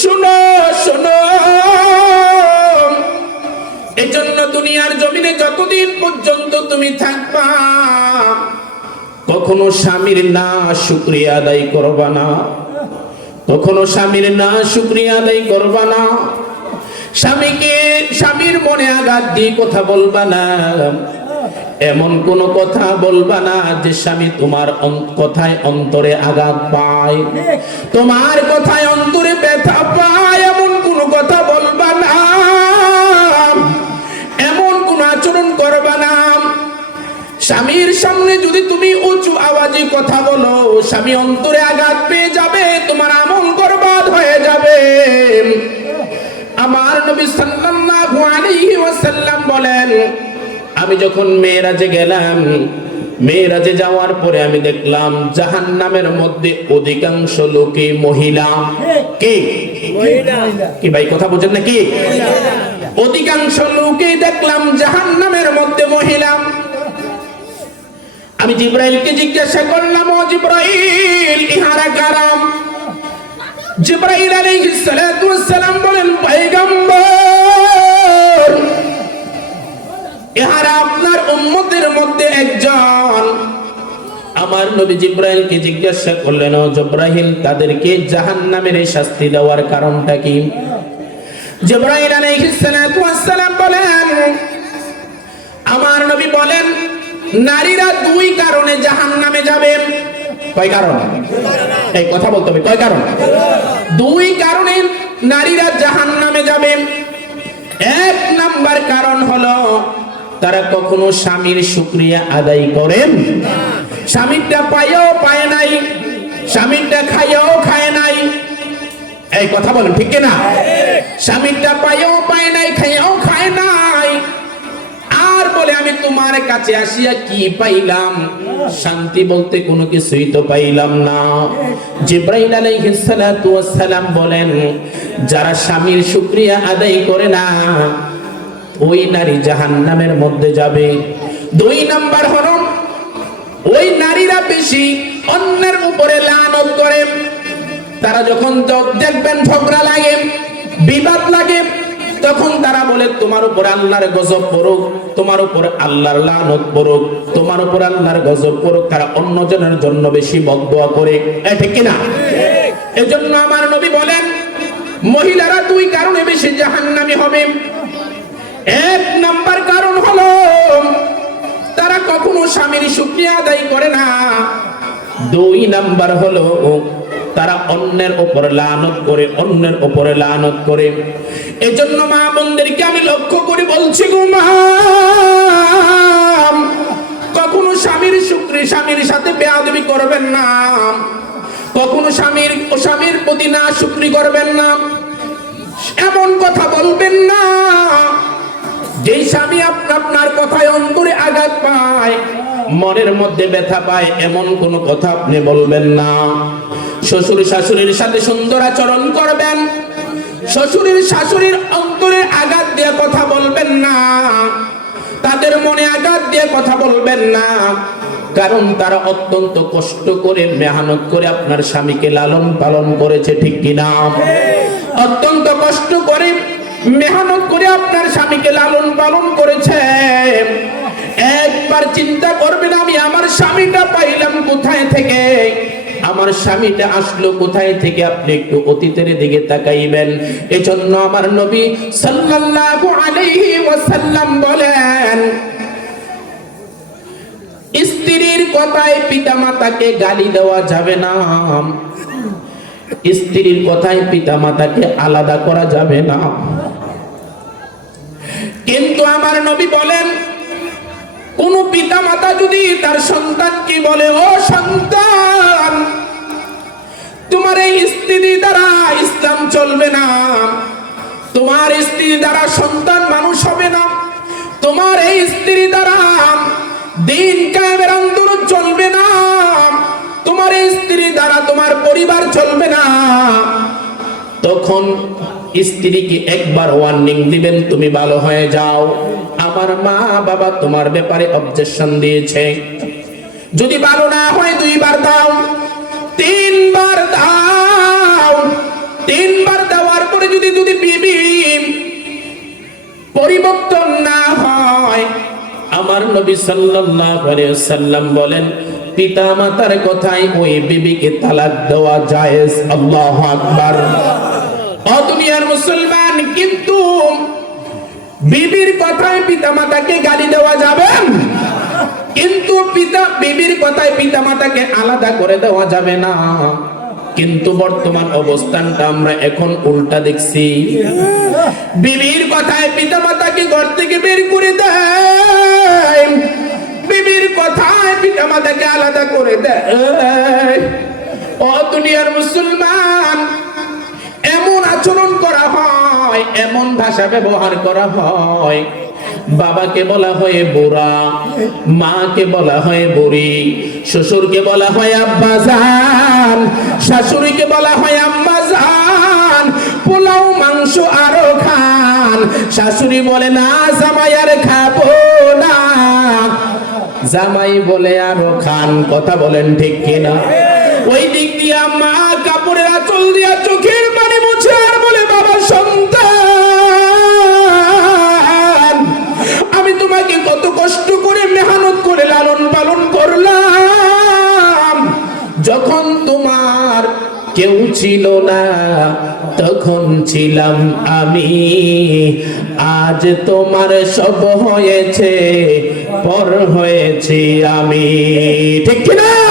শুনো শুনো। এজন্য দুনিয়ার জমিনে যতদিন পর্যন্ত তুমি থাকবা, কখনো স্বামীর না শুক্রিয়া আদায় করবা না। কখনো স্বামীর না শুক্রিয়া আদায় করবা না। স্বামীকে, স্বামীর মনে আঘাত দিয়ে কথা বলবা না। এমন কোন কথা বলবা না যে স্বামী তোমার কথায় অন্তরে আঘাত পায়। তোমার কথায় অন্তরে ব্যথা পায়, এমন কোন কথা বলবা না। এমন কোন আচরণ করবা না। স্বামীর সামনে যদি তুমি উঁচু আওয়াজে কথা বলো, স্বামী অন্তরে আঘাত পেয়ে যাবে, তোমার আমল বরবাদ হয়ে যাবে। আমার নবী সাল্লাল্লাহু আলাইহি ওয়াসাল্লাম বলেন আমি যখন মেয়েরাজে গেলাম মেয়েরাজে যাওয়ার পরে আমি দেখলাম জাহান্নামের মধ্যে অধিকাংশ লোকই মহিলা। কি? কি ভাই কথা বুঝেন নাকি? অধিকাংশ লোকই দেখলাম জাহান্নামের মধ্যে মহিলা। আমি জিব্রাইলকে জিজ্ঞাসা করলাম ও জিব্রাইল ইহারা কারাম জিব্রাইল আলাইহিস সালাতু ওয়াস সালাম বলেন পয়গম্বর। ইহারা আপনার উম্মতের মধ্যে একজন। আমার নবী জিব্রাইলকে জিজ্ঞাসা করলেন, ও জিব্রাইল, তাদেরকে জাহান্নামের এই শাস্তি দেওয়ার কারণটা কি? জিব্রাইল আলাইহিস সালাতু ওয়াস সালাম বলেন, আমার নবী বলেন, নারীরা দুই কারণে জাহান্নামে যাবে। কয় কারণ? এই কথা বলতে হবে, কয় কারণ? দুই কারণে নারীরা জাহান্নামে যাবে। এক নাম্বার কারণ হলো তারা কখনো স্বামীর শুক্রিয়া আদায় করেন। স্বামীরটা পায়ও পায় নাই, স্বামীরটা খাইও খায় নাই। এই কথা বলেন, ঠিক না স্বামীরটা পায়ও পায় নাই খাইও খায় নাই। আর বলে, আমি তোমার কাছে আসিয়া কি পাইলাম? শান্তি বলতে কোনো কিছুই তো পাইলাম না। জিব্রাইল আলাইহিস সালাতু ওয়াস সালাম বলেন, যারা স্বামীর শুকরিয়া আদায় করে না ওই নারী জাহান্নামের মধ্যে যাবে। দুই নাম্বার হলো, ওই নারীরা বেশি অন্যের উপরে লানত করে। তারা যখন দেখবেন, ঝগড়া লাগে, বিবাদ লাগে, তখন তারা বলে, তোমার উপর আল্লাহর গজব পড়ুক, তোমার উপর আল্লাহর লানত পড়ুক, তোমার উপর আল্লাহর গজব পড়ুক, তারা অন্যজনের জন্য বেশি বদদোয়া করে। ঠিক কিনা? এজন্য আমার নবী বলেন, মহিলারা দুই কারণে বেশি জাহান্নামী হবে। এক নাম্বার কারণ হলো, তারা কখনো স্বামীর শুক্রিয়া আদায় করে না। দুই নাম্বার হলো, তারা অন্যের উপর লানত করে, অন্যের উপরে লানত করে। এজন্য মা বোনদেরকে আমি লক্ষ্য করে বলছি গো মা, কখনো স্বামীর শুক্রি স্বামীর সাথে বেয়াদবি করবেন না। কখনো স্বামীর ও স্বামীর প্রতি না শুক্রি করবেন না। এমন কথা বলবেন না। যেই স্বামী আপ- আপনার কথায় অন্তরে আঘাত পায়, মনের মধ্যে ব্যথা পায়, এমন কোনো কথা আপনি বলবেন না। শ্বশুর শাশুড়ির সাথে সুন্দর আচরণ করবেন। শ্বশুরের শাশুড়ির অন্তরে আঘাত দিয়ে কথা বলবেন না। তাদের মনে আঘাত দিয়ে কথা বলবেন না। কারণ তারা অত্যন্ত কষ্ট করে, মেহনত করে আপনার স্বামীকে লালন পালন করেছে, ঠিক কিনা? অত্যন্ত কষ্ট করে মেহনত করে আপনার স্বামীকে লালন পালন করেছে। একবার চিন্তা করবেন, আমি আমার স্বামীটা পাইলাম কোথায় থেকে? আমার স্বামীটা আসলো কোথায় থেকে? আপনি একটু অতীতের দিকে তাকাইবেন। এজন্য আমার নবী সাল্লাল্লাহু আলাইহি ওয়াসাল্লাম বলেন, স্ত্রীর কথায় পিতামাতাকে গালি দেওয়া যাবে না। স্ত্রীর কথায় পিতামাতাকে আলাদা করা যাবে না। কিন্তু আমার নবী বলেন, কোন পিতা মাতা যদি তার সন্তান সন্তানকে বলে, ও সন্তান, তোমার এই স্ত্রী দ্বারা ইসলাম চলবে না, তোমার স্ত্রী দ্বারা সন্তান মানুষ হবে না, তোমার এই স্ত্রী দ্বারা দিন কায়েমের আন্দোলন চলবে না, তোমার এই স্ত্রী দ্বারা তোমার পরিবার চলবে না, তখন স্ত্রীকে একবার ওয়ার্নিং দিবেন, তুমি ভালো হয়ে যাও। আমার মা বাবা তোমার ব্যাপারে অবজেকশন দিয়েছে। যদি ভালো না হয় দুইবার দাও, তিনবার দাও। তিনবার দেওয়ার পরে যদি যদি বিবি পরিবর্তন না হয়, আমার নবী সাল্লাল্লাহু আলাইহি সাল্লাম বলেন পিতা মাতার কথায় ওই বিবিকে তালাক দেওয়া জায়েজ, আল্লাহু আকবার। ও দুনিয়ার মুসলমান কিন্তু বিবির কথায় পিতা মাতাকে গালি দেওয়া যাবে কিন্তু পিতা, বিবির কথায় পিতা মাতাকে আলাদা করে দেওয়া যাবে না। কিন্তু বর্তমান অবস্থানটা আমরা এখন উল্টা দেখছি। বিবির কথায় পিতা মাতাকে ঘর থেকে বের করে দেয়। বিবির কথায় পিতা মাতাকে আলাদা করে দেয়। ও দুনিয়ার মুসলমান এমন আচরণ করা হয়? এমন ভাষা ব্যবহার করা হয়। বাবাকে বলা হয় বুড়া, মাকে বলা হয় বুড়ি, শ্বশুরকে বলা হয় আব্বা জান, শাশুড়িকে বলা হয় আম্মা জান, পোলাও, মাংস আরও খান। শাশুড়ি বলে, না, জামাই আর খাব না। জামাই বলে, আরও খান। কথা বলেন ঠিক কিনা? ওই দিক দিয়া মা কাপড়ের আঁচল দিয়া চোখের কষ্ট করে মেহনত করে লালন পালন করলাম। যখন তোমার কেউ ছিল না, তখন ছিলাম আমি। আজ তোমার সব হয়েছে, পর হয়েছে আমি। ঠিক কিনা?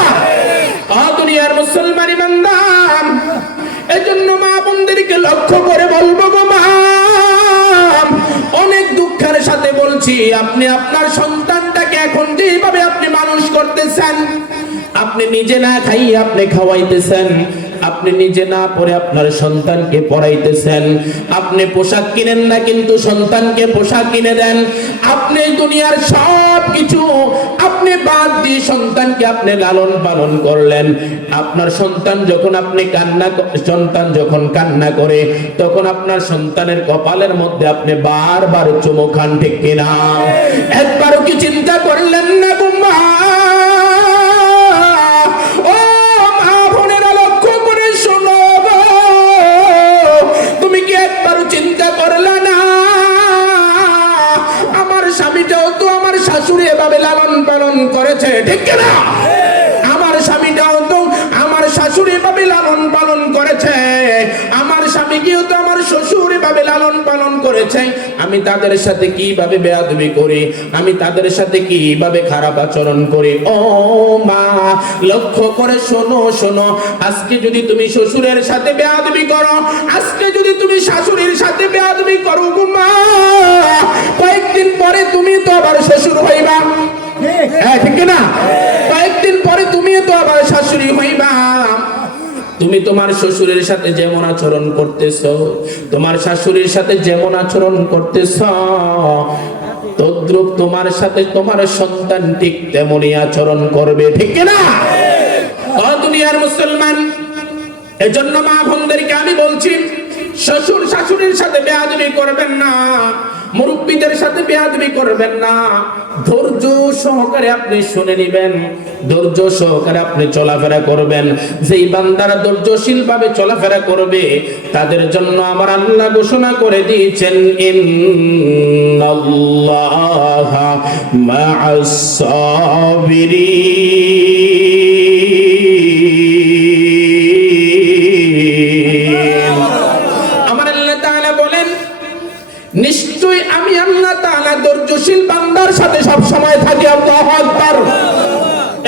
বলছি, আপনি আপনার সন্তানটাকে এখন যেভাবে আপনি মানুষ করতেছেন, আপনি নিজে না খাই আপনি খাওয়াইতেছেন আপনি নিজে না পরে আপনার সন্তানকে পড়াইতেছেন। আপনি পোশাক কিনেন না, কিন্তু সন্তানকে পোশাক কিনে দেন। আপনি দুনিয়ার সব কিছু আপনি বাদ দিয়ে সন্তানকে আপনি লালন পালন করলেন। আপনার সন্তান যখন আপনি কান্না সন্তান যখন কান্না করে, তখন আপনার সন্তানের কপালের মধ্যে আপনি বারবার চুমো খান, ঠিক কিনা? একবারও কি চিন্তা করলেন না গো স্বামীটাও তো আমার শাশুড়ি এভাবে লালন পালন করেছে, ঠিক না? আমার স্বামীটাও তো আমার শাশুড়ি এভাবে লালন পালন করেছে। আমার স্বামীকেও তো আমার শ্বশুর লালন পালন করেছে আমি তাদের সাথে কীভাবে বেয়াদবি করি আমি তাদের সাথে কীভাবে খারাপ আচরণ করি? ও মা লক্ষ্য করে শোনো শোনো আজকে যদি তুমি শ্বশুরের সাথে বেয়াদবি করো আজকে যদি তুমি শাশুড়ির সাথে বেয়াদবি করো গো মা কয়েকদিন পরে তুমি তো আবার শ্বশুর হইবা। হ্যাঁ। ঠিক না কয়েকদিন পরে তুমি তো আবার শাশুড়ি হইবা। তুমি তোমার শ্বশুরের সাথে যেমন আচরণ করতেছ, তোমার শাশুড়ির সাথে যেমন আচরণ করতেছ, তদ্রুপ তোমার সাথে তোমার সন্তান ঠিক তেমনই আচরণ করবে, ঠিক না? দুনিয়ার মুসলমান, এজন্য মা বোনদেরকে আমি বলছি শ্বশুর শাশুড়ির সাথে বেয়াদবি করবেন না, মুরব্বীদের সাথে বেয়াদবি করবেন না। ধৈর্য সহকারে আপনি শুনে নেবেন, ধৈর্য সহকারে আপনি চলাফেরা করবেন। যেই বান্দারা ধৈর্যশীল ভাবে চলাফেরা করবে, তাদের জন্য আমার আল্লাহ ঘোষণা করে দিয়েছেন, ইন্নাল্লাহা মা'আস সাবিরিন। নিশ্চয় আমি আল্লাহ তাআলা ধৈর্যশীল বান্দার সাথে সব সময় থাকি, আল্লাহু আকবার।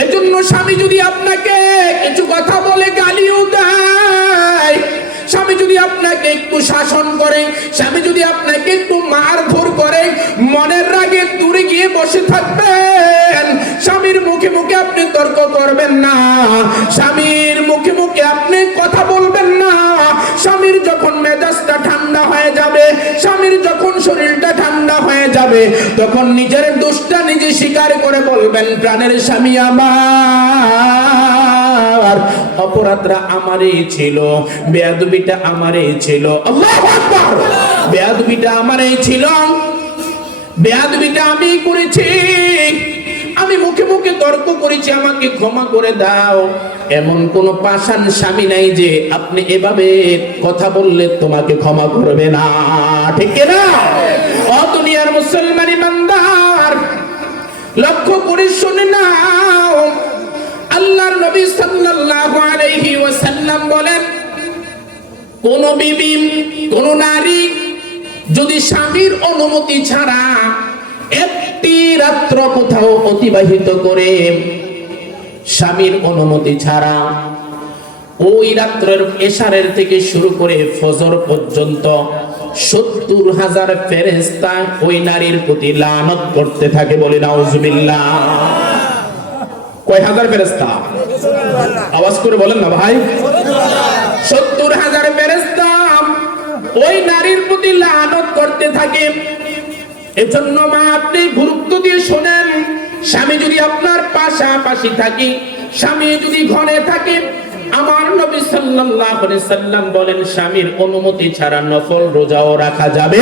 এজন্য স্বামী যদি আপনাকে কিছু কথা বলে গালিও দেয়, স্বামী যদি আপনাকে একটু শাসন করে, স্বামী যদি আপনাকে একটু মারধর করে, মনের রাগে দূরে গিয়ে বসে থাকবেন, স্বামীর মুখে মুখে আপনি তর্ক করবেন না, স্বামীর মুখে মুখে আপনি কথা বলবেন না, স্বামীর যখন হয়ে যাবে, স্বামীর যখন শরীরটা ঠান্ডা হয়ে যাবে, তখন নিজের দোষটা নিজে স্বীকার করে বলবেন, প্রাণের স্বামী আমার, অপরাধরা আমারই ছিল আমারই ছিল। আমারই ছিল আমি করেছি, আমি মুখে মুখে তর্ক করেছি, আমাকে ক্ষমা করে দাও। এমন কোন পাষাণ স্বামী নাই যে আপনি এভাবে কথা বললে তোমাকে ক্ষমা করবে না। ঠিক না? ও দুনিয়ার মুসলমান ইমানদার, লক্ষ্য করে শুনে নাও। আল্লাহর নবী সাল্লাল্লাহু আলাইহি ওয়াসাল্লাম বলেন, কোন বিবি, কোন নারী যদি স্বামীর অনুমতি ছাড়া একটি রাত্র কোথাও অতিবাহিত করে স্বামীর অনুমতি ছাড়া ওই রাত্রের এশারের থেকে শুরু করে ফজর পর্যন্ত সত্তর হাজার ফেরেস্তা ওই নারীর প্রতি লানত করতে থাকে বলে নাউজুবিল্লাহ। কয় হাজার ফেরেস্তা আওয়াজ করে বলেন না ভাই। সত্তর হাজার ফেরেস্তা ওই নারীর প্রতি লানত করতে থাকে। এজন্য মা, আপনি গুরুত্ব দিয়ে শোনেন। স্বামী যদি পাশাপাশি থাকে, স্বামী যদি ঘরে থাকে, আমার নবী সাল্লাল্লাহু আলাইহি সাল্লাম বলেন, স্বামীর অনুমতি ছাড়া নফল রোজাও রাখা যাবে।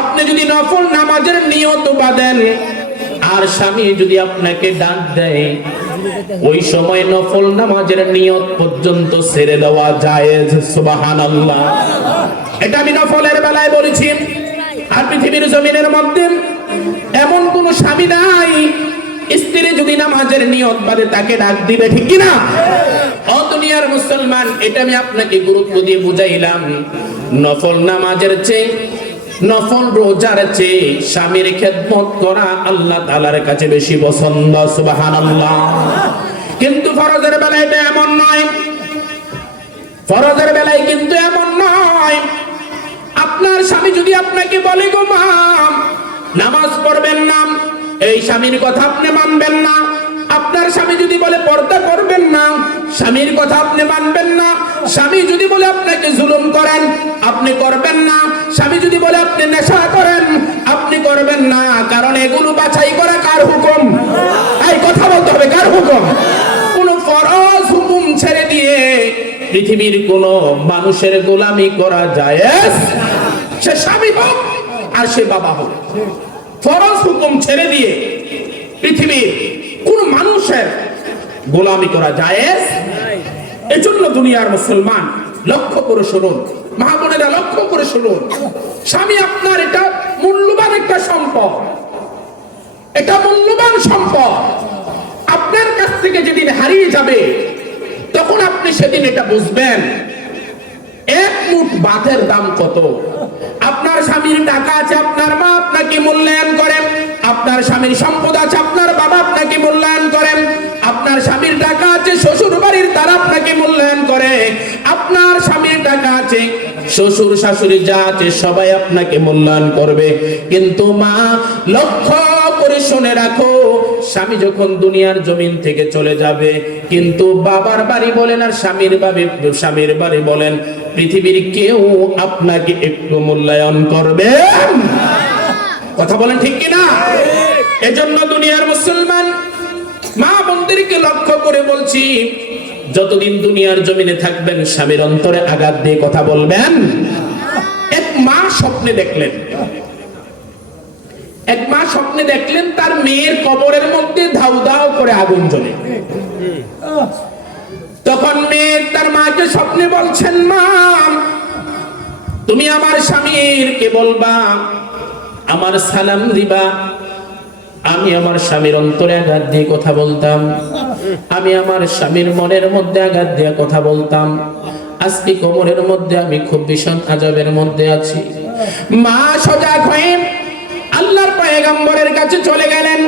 আপনি যদি নফল নামাজের নিয়ত বাঁধেন আর স্বামী যদি আপনাকে ডাক দেয়, ওই সময় নফল নামাজের নিয়ত পর্যন্ত ছেড়ে দেওয়া জায়েজ, সুবহানাল্লাহ। এটা আমি নফলের বেলায় বলেছি। আর পৃথিবীর জমিনের মধ্যে এমন কোন স্বামী নাই স্ত্রী যদি নামাজের নিয়ত বাদে তাকে ডাক দিবে ঠিক কিনা? ও দুনিয়ার মুসলমান এটা আমি আপনাকে গুরুত্ব দিয়ে বুঝাইলাম। নফল নামাজের চেয়ে নফল রোজার চেয়ে স্বামীর খেদমত করা আল্লাহ তাআলার কাছে বেশি পছন্দ সুবহানাল্লাহ। কিন্তু ফরজের বেলায় এটা এমন নয়। ফরজের বেলায় কিন্তু এমন নয়। আপনার স্বামী যদি আপনাকে বলে গো মাম নামাজ পড়বেন না। এই স্বামীর কথা আপনি মানবেন না। আপনার স্বামী যদি বলে পর্দা করবেন না, স্বামীর কথা আপনি মানবেন না। স্বামী যদি বলে আপনাকে জুলুম করেন, আপনি করবেন না। স্বামী যদি বলে আপনি নেশা করেন, আপনি করবেন না। কারণ এগুলো বাছাই করা কার হুকুম? এই কথা বলতে হবে, কার হুকুম? কোন ফরজ হুকুম ছেড়ে দিয়ে পৃথিবীর কোন মানুষের গোলামি করা যায়। সে স্বামী হোক আর সে বাবা হোক। ফরজ হুকুম ছেড়ে দিয়ে পৃথিবীর কোন মানুষের গোলামি করা যায় এজন্য দুনিয়ার মুসলমান লক্ষ্য করে শুনুন। মা বোনেরা, লক্ষ্য করে শুনুন। স্বামী, আপনার এটা মূল্যবান একটা সম্পদ। এটা মূল্যবান সম্পদ। আপনার কাছ থেকে যেদিন হারিয়ে যাবে, তখন আপনি সেদিন এটা বুঝবেন। এক মুঠ বাতের দাম কত? আপনার স্বামীর টাকা আছে, আপনার মা আপনাকে মূল্যায়ন করেন? আপনার স্বামীর সম্পদ আছে, আপনার বাবা আপনাকে মূল্যায়ন করেন? আপনার স্বামীর টাকা আছে শ্বশুর বাড়ির তারা আপনাকে মূল্যায়ন করে? আপনার স্বামীর টাকা আছে, শ্বশুর শাশুড়ি যা আছে, সবাই আপনাকে মূল্যায়ন করবে। কিন্তু মা, লক্ষ্য করে শুনে রাখো, স্বামী যখন দুনিয়ার জমিন থেকে চলে যাবে, কিন্তু বাবার বাড়ি বলেন আর স্বামীর বাড়ি স্বামীর বাড়ি বলেন পৃথিবীর কেউ আপনাকে একটু মূল্যায়ন করবে? কথা বলেন ঠিক কিনা? এজন্য দুনিয়ার মুসলমান মা বোনদেরকে লক্ষ্য করে বলছি, যতদিন দুনিয়ার জমিনে থাকবেন, স্বামীর অন্তরে আঘাত দিয়ে কথা বলবেন। এক মা স্বপ্নে দেখলেন। এক মা স্বপ্নে দেখলেন তার মেয়ের কবরের মধ্যে ধাউ ধাউ করে আগুন জ্বলে। তখন মেয়ে তার মাকে স্বপ্নে বলছেন, মা, তুমি আমার স্বামীর কে বলবা, আমার সালাম দিবা। আমি আমার স্বামীর অন্তরে আঘাত দিয়ে কথা বলতাম। আমি আমার স্বামীর মনের মধ্যে আঘাত দিয়ে কথা বলতাম। আজকে কোমরের মধ্যে আমি খুব ভীষণ আজবের মধ্যে আছি। মা সজাগ হয়ে আল্লাহর পয়গাম্বরের কাছে চলে গেলেন।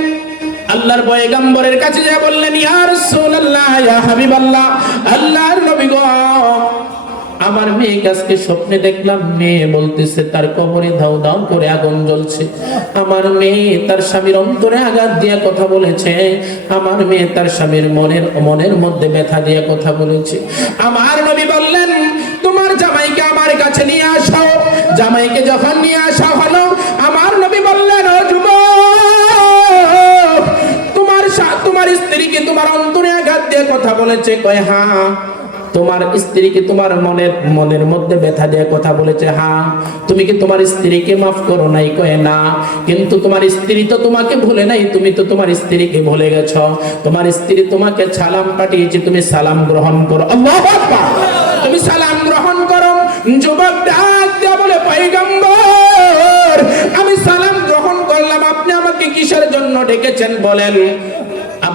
আল্লাহর পয়গাম্বরের কাছে যা বললেন, ইয়া রাসূলুল্লাহ, ইয়া হাবিবাল্লাহ, আল্লাহর নবী গো, আমার মেয়ে আজকে স্বপ্নে দেখলাম, মেয়ে বলতেছে, তার কবরে দাও দাও করে আগুন জ্বলছে। আমার মেয়ে তার স্বামীর অন্তরে আঘাত দিয়ে কথা বলেছে। আমার মেয়ে তার স্বামীর মনের মনের মধ্যে ব্যথা দিয়ে কথা বলেছে। আমার নবী বললেন, তোমার জামাইকে আমার কাছে নিয়ে আসো। জামাইকে যখন নিয়ে আসা স্ত্রীকে তোমার অন্তরে আঘাত দিয়ে কথা বলেছে, কয় হ্যাঁ তোমার স্ত্রীকে তোমার মনের মনের মধ্যে ব্যথা দিয়ে কথা বলেছে হ্যাঁ তুমি কি তোমার স্ত্রীকে মাফ করো নাই? কয়ে, না, কিন্তু তোমার স্ত্রী তো তোমাকে ভুলে নাই, তুমি তো তোমার স্ত্রীকে ভুলে গেছ। তোমার স্ত্রী তোমাকে সালাম পাঠিয়েছে, তুমি সালাম গ্রহণ করো। তুমি সালাম গ্রহণ করো, যুবক বলে, পয়গম্বর, আমি সালাম গ্রহণ করলাম, আপনি আমাকে কিসের জন্য ডেকেছেন? বলেন।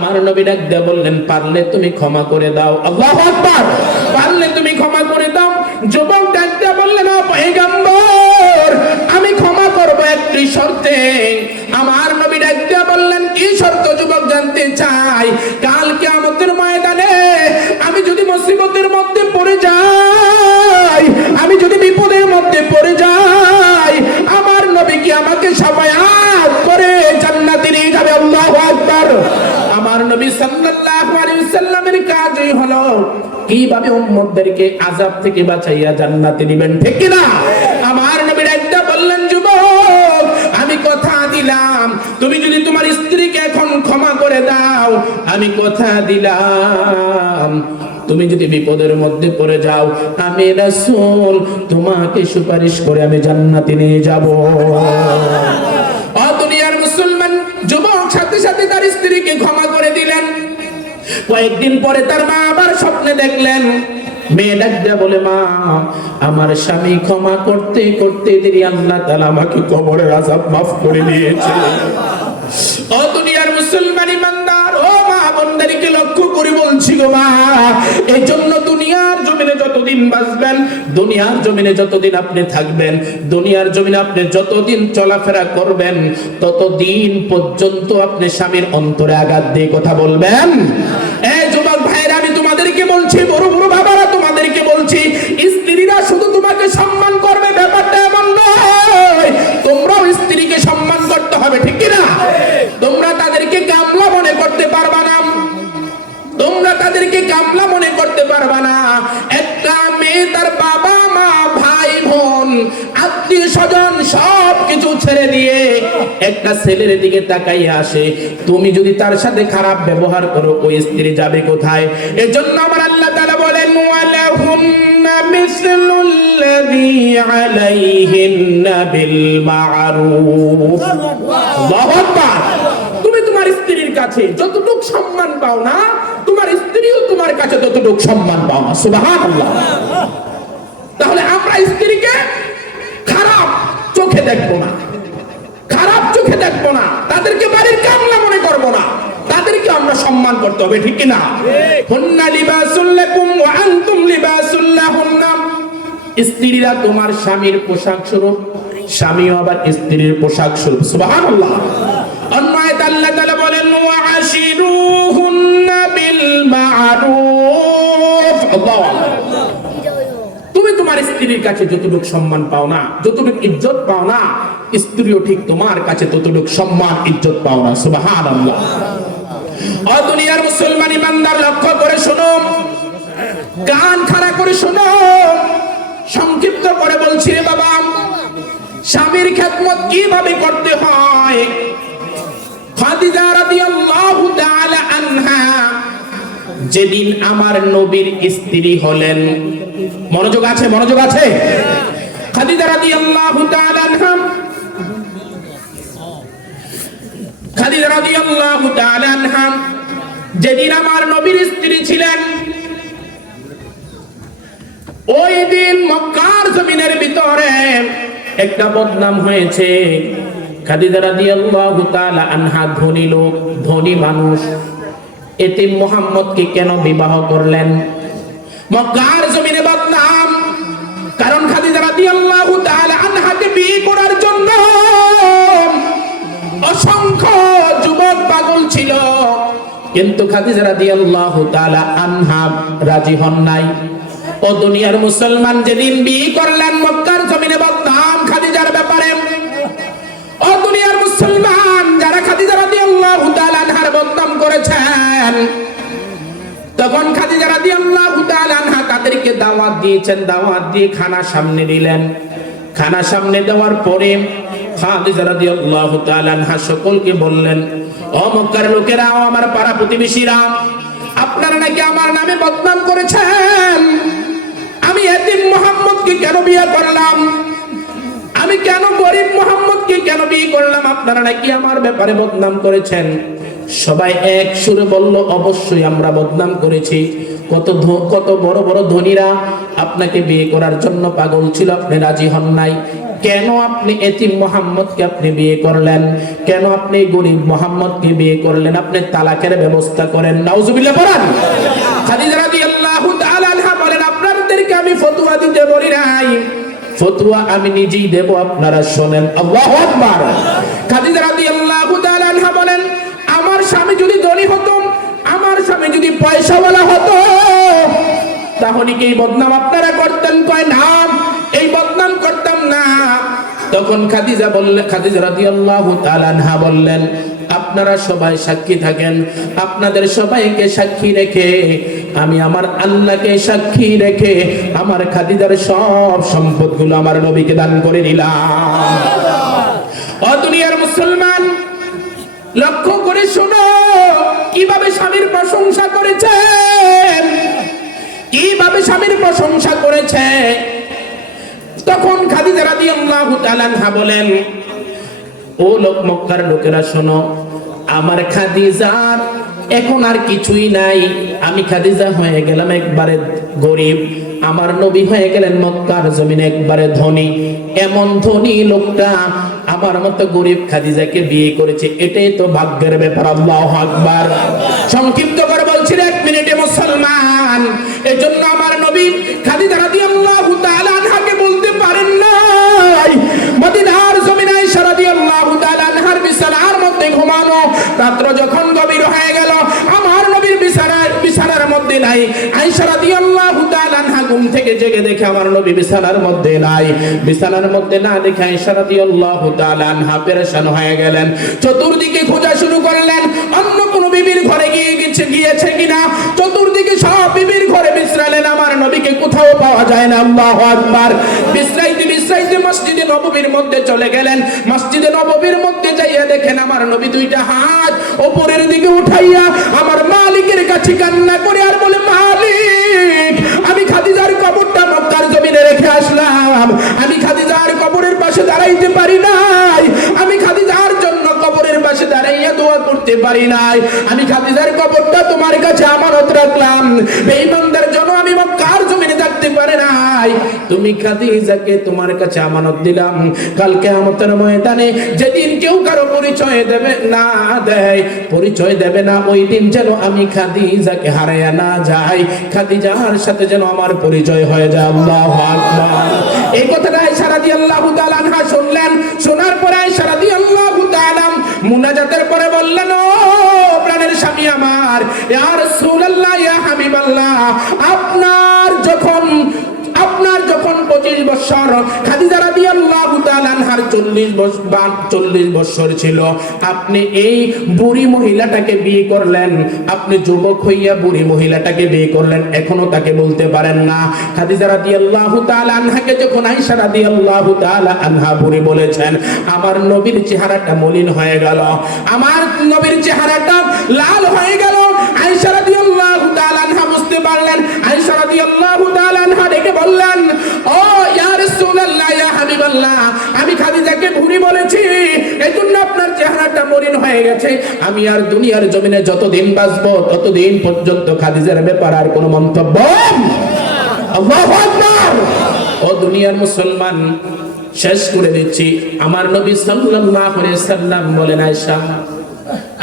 আমার নবী ডাক দিয়ে বললেন, পারলে তুমি ক্ষমা করে দাও। আল্লাহু আকবার। পারলে তুমি ক্ষমা করে দাও। যুবক ডাক দিয়ে বললেন, "ও পয়গম্বর, আমি ক্ষমা করব একটি শর্তে। আমার নবী ডাক দিয়ে বললেন, কি শর্ত যুবক জানতে চাই? কাল কিয়ামতের ময়দানে আমি যদি মুসিবতের মধ্যে পড়ে যাই, আমি যদি বিপদের মধ্যে পড়ে যাই কীভাবে উম্মতদেরকে আযাব থেকে বাঁচাইয়া জান্নাতে নেবেন, ঠিক না আমার নবী একটা বললেন, যুবক, আমি কথা দিলাম। তুমি যদি তোমার স্ত্রীকে এখন ক্ষমা করে দাও, আমি কথা দিলাম। তুমি যদি বিপদের মধ্যে পড়ে যাও, আমি রাসূল, তোমাকে সুপারিশ করে আমি জান্নাতে নিয়ে যাব। কয়েকদিন পরে তার মা আবার স্বপ্নে দেখলেন। মেয়ে বলে, মা, আমার স্বামী ক্ষমা করতে করতে তালা আমাকে মাফ করে দিয়েছে। ও মুসলমান করে বলছি গো মা। এই জন্য দুনিয়ার জমিনে যতদিন বাঁচবেন, দুনিয়ার জমিনে যতদিন আপনি থাকবেন, দুনিয়ার জমিনে আপনি যতদিন চলাফেরা করবেন, ততদিন পর্যন্ত আপনি স্বামীর অন্তরে আঘাত দিয়ে কথা বলবেন। এই যুবক ভাইরা আমি তোমাদেরকে বলছি, বড় বড় তাদেরকে মনে করতে পারবা না। একটা মেয়ে তার বাবা মা ভাই বোন আত্মীয় স্বজন সব কিছু ছেড়ে দিয়ে একটা ছেলের দিকে তাকাইয়ে আসে। তুমি যদি তার সাথে খারাপ ব্যবহার করো ওই স্ত্রী যাবে কোথায়? এজন্য আমার আল্লাহ তাআলা বলেন ওয়ালাহুন্না মিসলুল্লাযী আলাইহিন্না বিল মা'রুফ আল্লাহু আকবার। তুমি তোমার স্ত্রীর কাছে যতটুক সম্মান পাও না তোমার কাছে ততটুক সম্মান পাও না, সুবহানাল্লাহ। তাহলে আমরা স্ত্রীকে খারাপ চোখে দেখব না। খারাপ চোখে দেখব না। তাদেরকে বাড়ির কামলা মনে করব না। তাদেরকে আমরা সম্মান করতে হবে, ঠিক না হুন্না লিবাসুল লাকুম ওয়া আনতুম লিবাসুল লাহুন্না। স্ত্রীরা তোমার স্বামীর পোশাক স্বরূপ, স্বামীও আবার স্ত্রীর পোশাক স্বরূপ, সুবহানাল্লাহ। অন্য আয়াতে আল্লাহ তাআলা বলেন, ওয়া আশিরুহুন্না স্ত্রীর কাছে যতটুকু সম্মান পাও না, যতটুকু ইজ্জত পাও না, স্ত্রীও ঠিক তোমার কাছে ততটুকু সম্মান, ইজ্জত পাও না। সুবহানাল্লাহ। ও দুনিয়ার মুসলমান ইমানদার লক্ষ্য করে শোনো কান খাড়া করে শোনো, সংক্ষিপ্ত করে বলছি রে বাবা, স্বামীর খেদমত কীভাবে করতে হয়? খাদিজা রাদিয়াল্লাহু যেদিন আমার নবীর স্ত্রী হলেন। মনোযোগ আছে মনোযোগ আছে? যেদিন আমার নবীর স্ত্রী ছিলেন, ওই দিন মক্কার জমিনের ভিতরে একটা বদনাম হয়েছে। খাদিজা রাদিয়াল্লাহু আনহা ধনী লোক, ধনী মানুষ। এতিম মোহাম্মদকে কেন বিবাহ করলেন? মক্কার জমিনে বদনাম। কারণ খাদিজা রাদিয়াল্লাহু তাআলা আনহাকে বিয়ে করার জন্য অসংখ্য যুবক পাগল ছিল। কিন্তু খাদিজা রাদিয়াল্লাহু তাআলা আনহা রাজি হন নাই। ও দুনিয়ার মুসলমান যেদিন বিয়ে করলেন, মক্কার জমিনে বদনাম খাদিজার ব্যাপারে। ও দুনিয়ার মুসলমান যারা খাদিজা রাদিয়াল্লাহু তাআলা করেছেন। তখন খাদিজা রাদিয়াল্লাহু তাআলা আনহা তাদেরকে দাওয়াত দিয়েছেন, দাওয়াত দিয়ে খানা সামনে দিলেন। খানা সামনে দেওয়ার পরে খাদিজা রাদিয়াল্লাহু তাআলা আনহা সকলকে বললেন, ও মক্কার লোকেরা, ও আমার পাড়া প্রতিবেশীরা, আপনারা নাকি আমার নামে বদনাম করেছেন? আমি এতিম মোহাম্মদকে কেন বিয়ে করলাম? আমি কেন গরিব মোহাম্মদকে কেন বিয়ে করলাম? আপনারা নাকি আমার ব্যাপারে বদনাম করেছেন? সবাই এক সুরে বলল, অবশ্যই আমরা বদনাম করেছি। কত কত বড় বড় ধনীরা আপনাকে বিয়ে করার জন্য পাগল ছিল, আপনি রাজি হন নাই। কেন আপনি এতিম মোহাম্মদকে আপনি বিয়ে করলেন? কেন আপনি গরিব মোহাম্মদকে বিয়ে করলেন? আপনি তালাকের ব্যবস্থা করেন। নাউজুবিল্লাহ, পড়ান। খাদিজা রাদিয়াল্লাহু তাআলা আনহা বলেন, আপনাদেরকে আমি ফতোয়া দিতে বলি নাই। ফতোয়া আমি নিজেই দেব, আপনারা শোনেন। আল্লাহু আকবার। খাদিজা স্বামী যদি ধনী হতো আমার স্বামী যদি পয়সাওয়ালা হতো তাহলে কি বদনাম আপনারা করতেন? কয় না এই বদনাম করতাম না। তখন খাদিজা বললেন খাদিজা রাদিয়াল্লাহু তাআলা আনহা বললেন আপনারা সবাই সাক্ষী থাকেন। আপনাদের সবাইকে সাক্ষী রেখে আমি আমার আল্লাহকে সাক্ষী রেখে আমার খাদিজার সব সম্পদগুলো আমার নবীকে দান করে দিলাম। ও দুনিয়ার মুসলমান লক্ষ্য করে শোনো, কীভাবে স্বামীর প্রশংসা করেছে? কীভাবে স্বামীর প্রশংসা করেছে? তখন খাদিজা রাদিয়াল্লাহু তাআলা বলেন, ও লোক মক্কার লোকেরা, শোনো, আমার খাদিজার এখন আর কিছুই নাই। আমি খাদিজা হয়ে গেলাম একবারে গরিব। আমার নবী হয়ে গেলেন মক্কার জমিনে একবারে ধনী। এমন ধনী লোকটা আমার মতো গরিব খাদিজাকে বিয়ে করেছে, এটাই তো ভাগ্যের ব্যাপার, আল্লাহ আকবার। সংক্ষিপ্ত করে বলছি এক মিনিটে মুসলমান, এজন্য আমার নবী খাদিজা রাদিয়াল্লাহু তাআলা আনহাকে বলতে পারেন নাই। মদিনার জমিনে আয়েশা রাদিয়াল্লাহু তাআলা আনহার বিছানার মধ্যে ঘুমানো, রাত্র যখন গভীর হয়ে গেল মধ্যে নাই। আয়েশা রাদিয়াল্লাহু তাআলা আনহা ঘুম থেকে জেগে দেখে আমার নবী বিছানার মধ্যে নাই। বিছানার মধ্যে না দেখে আয়েশা রাদিয়াল্লাহু তাআলা আনহা পেরেশান হয়ে গেলেন। চতুর্দিকে খোঁজা শুরু করলেন, অন্য কোন বিবির ঘরে গিয়ে গেছে, গিয়েছে কিনা? চতুর্দিকে সব বিবির ঘরে বিশ্রালেন, আমার নবীকে কোথাও পাওয়া যায় না। আল্লাহু আকবার। বিশ্রাইতে বিশ্রাইতে মসজিদে নববীর মধ্যে চলে গেলেন। মসজিদে নববীর মধ্যে যাইয়া দেখেন আমার নবী দুইটা হাত ওপরের দিকে উঠাইয়া আমার কাছে কান্না করে আর বলে, মালিক, আমি খাদিজার কবরটা মক্কার জমিনে রেখে আসলাম। আমি খাদিজার কবরের পাশে দাঁড়াইতে পারি নাই। আমি খাদিজার জন্য কবরের পাশে দাঁড়াইয়া দোয়া করতে পারি নাই। আমি খাদিজার কবরটা তোমার কাছে আমানত রাখলাম। বেঈমানদের জন্য আমি মক্কার থাকতে পারে নাই। তুমি খাদিজাকে তোমার কাছে আমানত দিলাম। কালকে আমাদের ময়দানে যেদিন কেউ কারও পরিচয় দেবে না দেয়, পরিচয় দেবে না, ওই দিন যেন আমি খাদিজাকে হারাইয়া না যাই। খাদিজার সাথে যেন আমার পরিচয় হয়ে যায়। আল্লাহু আকবার। এই কথাটা আয়েশা রাদিয়াল্লাহু তাআলা আনহা শুনলেন। শোনার পরে আয়েশা রাদিয়াল্লাহু তাআলা মুনাজাতের পরে বললেন, ও প্রাণের স্বামী আমার, ইয়া রাসূলুল্লাহ, ইয়া হাবিবাল্লাহ, আপনার যখন পঁচিশ বছর। খাদিজা রাদিয়াল্লাহু তাআলা আনহার চল্লিশ বছর চল্লিশ বছর ছিল। আপনি এই বুড়ি মহিলাটাকে বিয়ে করলেন। আপনি যুবক হইয়া বুড়ি মহিলাটাকে বিয়ে করলেন। এখনও তাকে বলতে পারেন না। খাদিজা রাদিয়াল্লাহু তাআলা আনহাকে যখন আয়েশা রাদিয়াল্লাহু তাআলা আনহা বুড়ি বলেছেন, আমার নবীর চেহারাটা মলিন হয়ে গেল। আমার নবীর চেহারাটা লাল হয়ে গেছে, আমি আর দুনিয়ার জমিনে যতদিন বাঁচবো, ততদিন পর্যন্ত খাদিজার ব্যাপার আর কোনো মন্তব্য ও দুনিয়ার মুসলমান, শেষ করে দিচ্ছি। আমার নবী সাল্লাল্লাহু আলাইহি সাল্লাম বলেন, আয়েশা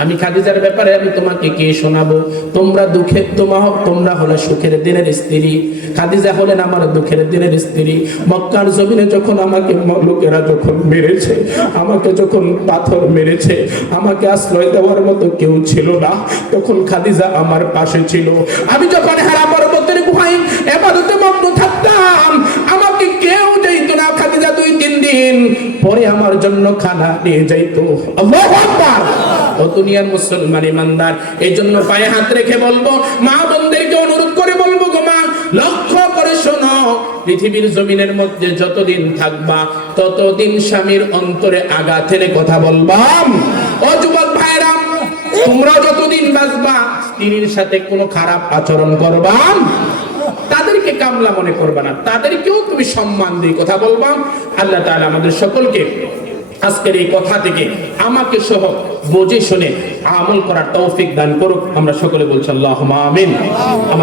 আমি খাদিজার ব্যাপারে আমি তোমাকে কি শোনাবো? তোমরা দুঃখের তোমা তোমরা হলে সুখের দিনের স্ত্রী। খাদিজা হলেন আমার দুঃখের দিনের স্ত্রী। মক্কার জমিনে যখন আমাকে লোকেরা যখন মেরেছে, আমাকে যখন পাথর মেরেছে, আমাকে আশ্রয় দেওয়ার মতো কেউ ছিল না। তখন খাদিজা আমার পাশে ছিল। আমি যখন হেরা পর্বতের গুহায় এবাদতে মগ্ন থাকতাম, আমাকে কেউ যাইতো না খাদিজা দুই তিন দিন। পরে আমার জন্য খানা নিয়ে যাইতো। আল্লাহু আকবার! ও দুনিয়ার মুসলমান ইমানদার। এই জন্য পায়ে হাত রেখে বলব, মা বোনদেরকে অনুরোধ করে বলব গো মা, লক্ষ্য করে শোনো, পৃথিবীর জমিনের মধ্যে যতদিন থাকবা, ততদিন স্বামীর অন্তরে আঘাত কথা বলবাম ও যুবক ভাইরাম তোমরা যতদিন বাঁচবা, স্ত্রীর সাথে কোনো খারাপ আচরণ করবাম তাদেরকে কামলা মনে করবে না, তাদেরকেও তুমি সম্মান দিয়ে কথা বলবা। আল্লাহ তাআলা আমাদের সকলকে আজকের এই কথা থেকে আমাকে সহ বোঝে শুনে আমল করার তৌফিক দান করুক। আমরা সকলে বলছি আল্লাহ আমিন। আমার